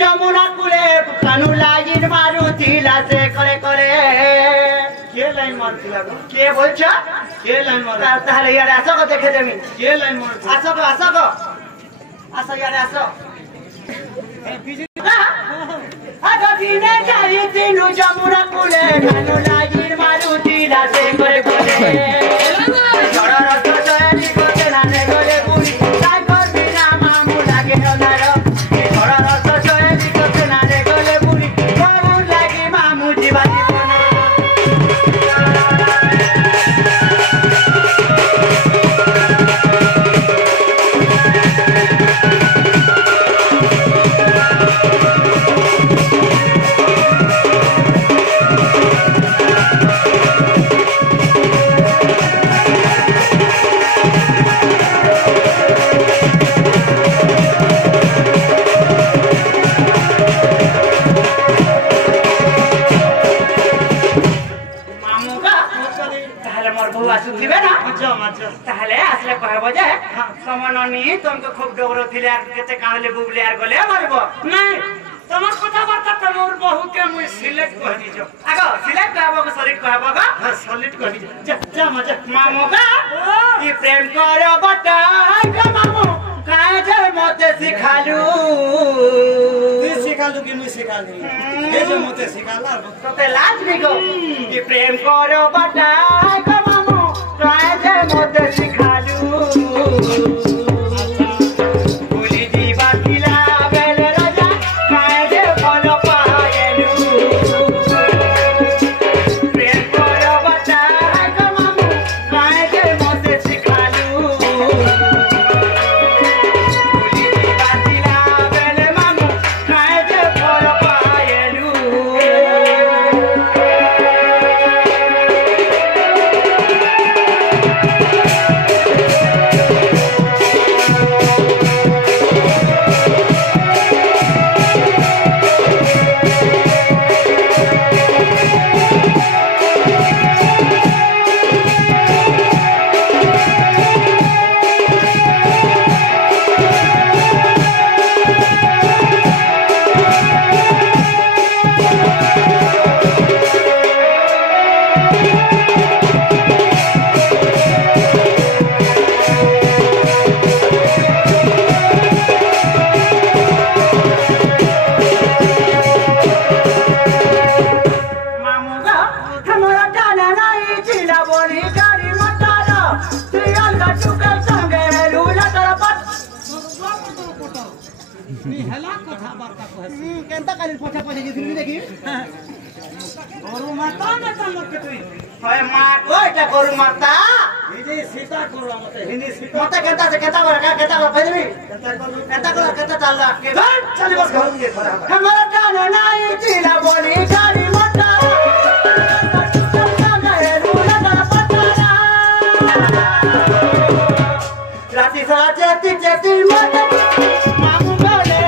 जमुना कुले कानू लाइन मारुथिला से करे करे के लाइन मारुथिला के बोलछ के लाइन मारु ताहले यार आसो को देखे देमी के लाइन मारु आसो को यार आसो आगो दिने जाई तीनू जमुना कुले कानू लाइन मारुथिला से करे करे जड़ रस सयनी कोते नाने गले पुरी सागर बिना मामू लागे ननार जड़ रस सयनी कोते नाने गले पुरी बाबू लागे मामू जीवा जीवन तुमको खूब डोगरो थिले आर केते काले बुबले आर गले मारबो नहीं तमर कथा बार्ता तमोर बहु के मुई सिलेक्ट कहनी जो आगो सिलेक्ट कहबो के सॉलिड कहबो गा हां सॉलिड कहनी जा जा मजा मामू का ई प्रेम करो बटा ग मामू काहे जे मते सिखालू तू सिखालू कि मुई सिखाली हे जे मते सिखाला तते लाज निको ई प्रेम करो बटा ग मामू काहे जे मते सिखालू केंता काली पोछा पोछा जिसनी देखी गरु माता ना तमर के तुई होय मा कोइटा गरु माता हिनी सीता करू मते हिनी सीता मते केंता से केंता कर फैदमी केंता चलला के चली बस घर के खरा हमारा जानो नाही चिला बोली गाड़ी मता राती साचे तिचे मत मामू गले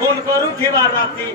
फोन करू थी बार राती